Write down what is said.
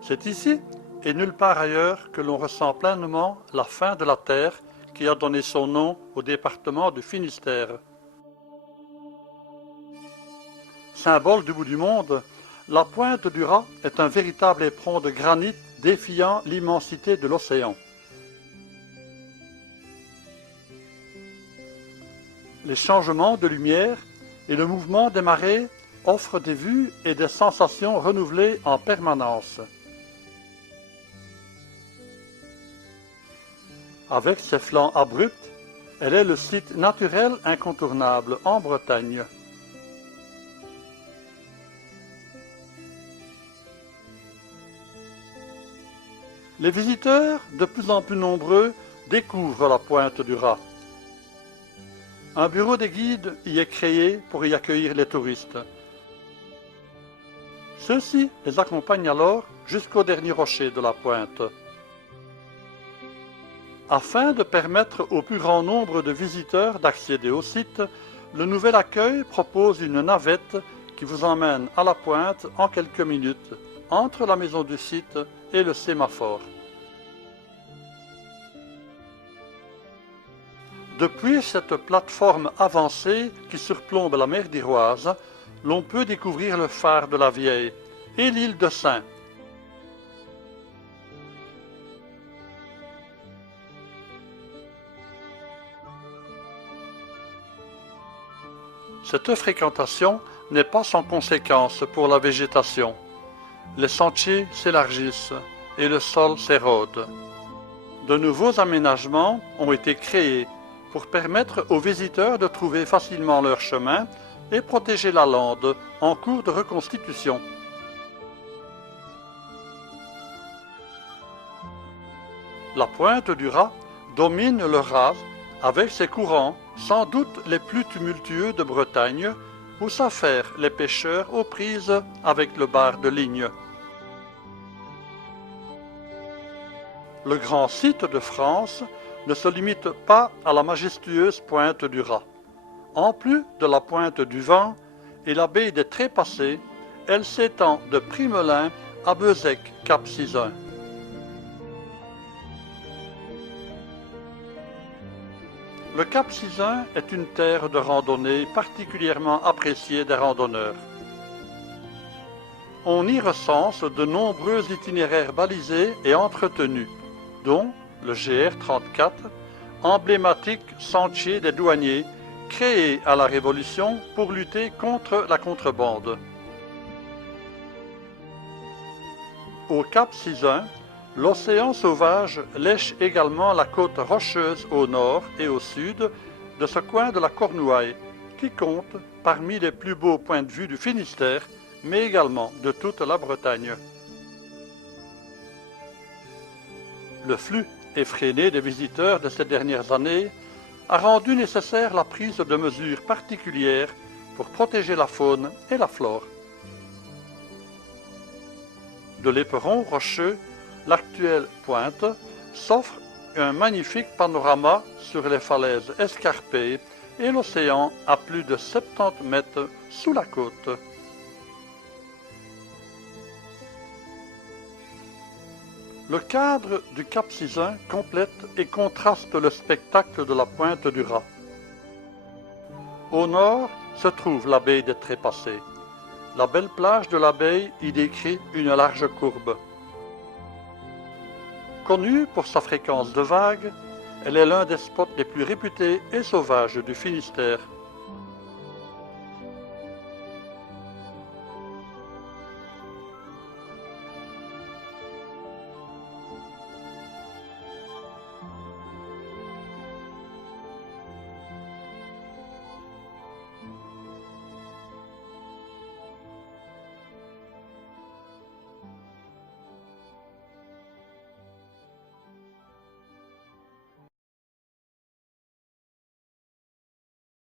C'est ici, et nulle part ailleurs, que l'on ressent pleinement la fin de la terre qui a donné son nom au département du Finistère. Symbole du bout du monde, la pointe du Raz est un véritable éperon de granit défiant l'immensité de l'océan. Les changements de lumière et le mouvement des marées offrent des vues et des sensations renouvelées en permanence. Avec ses flancs abrupts, elle est le site naturel incontournable en Bretagne. Les visiteurs, de plus en plus nombreux, découvrent la pointe du Raz. Un bureau des guides y est créé pour y accueillir les touristes. Ceux-ci les accompagnent alors jusqu'au dernier rocher de la pointe. Afin de permettre au plus grand nombre de visiteurs d'accéder au site, le nouvel accueil propose une navette qui vous emmène à la pointe en quelques minutes, entre la maison du site et le sémaphore. Depuis cette plateforme avancée qui surplombe la mer d'Iroise, l'on peut découvrir le phare de la Vieille et l'île de Saint. Cette fréquentation n'est pas sans conséquence pour la végétation. Les sentiers s'élargissent et le sol s'érode. De nouveaux aménagements ont été créés pour permettre aux visiteurs de trouver facilement leur chemin et protéger la lande en cours de reconstitution. La pointe du Raz domine le Raz avec ses courants sans doute les plus tumultueux de Bretagne où s'affairent les pêcheurs aux prises avec le bar de ligne. Le grand site de France ne se limite pas à la majestueuse pointe du Raz. En plus de la pointe du Vent et la baie des Trépassés, elle s'étend de Primelin à Beuzec-Cap-Sizun. Le Cap-Sizun est une terre de randonnée particulièrement appréciée des randonneurs. On y recense de nombreux itinéraires balisés et entretenus, dont le GR34, emblématique sentier des douaniers, créé à la Révolution pour lutter contre la contrebande. Au Cap-Sizun, l'océan sauvage lèche également la côte rocheuse au nord et au sud de ce coin de la Cornouaille, qui compte parmi les plus beaux points de vue du Finistère, mais également de toute la Bretagne. Le flux effréné des visiteurs de ces dernières années a rendu nécessaire la prise de mesures particulières pour protéger la faune et la flore. De l'éperon rocheux, l'actuelle pointe s'offre un magnifique panorama sur les falaises escarpées et l'océan à plus de 70 mètres sous la côte. Le cadre du Cap-Sizun complète et contraste le spectacle de la pointe du Raz. Au nord se trouve la baie des Trépassés. La belle plage de la baie y décrit une large courbe. Connue pour sa fréquence de vagues, elle est l'un des spots les plus réputés et sauvages du Finistère.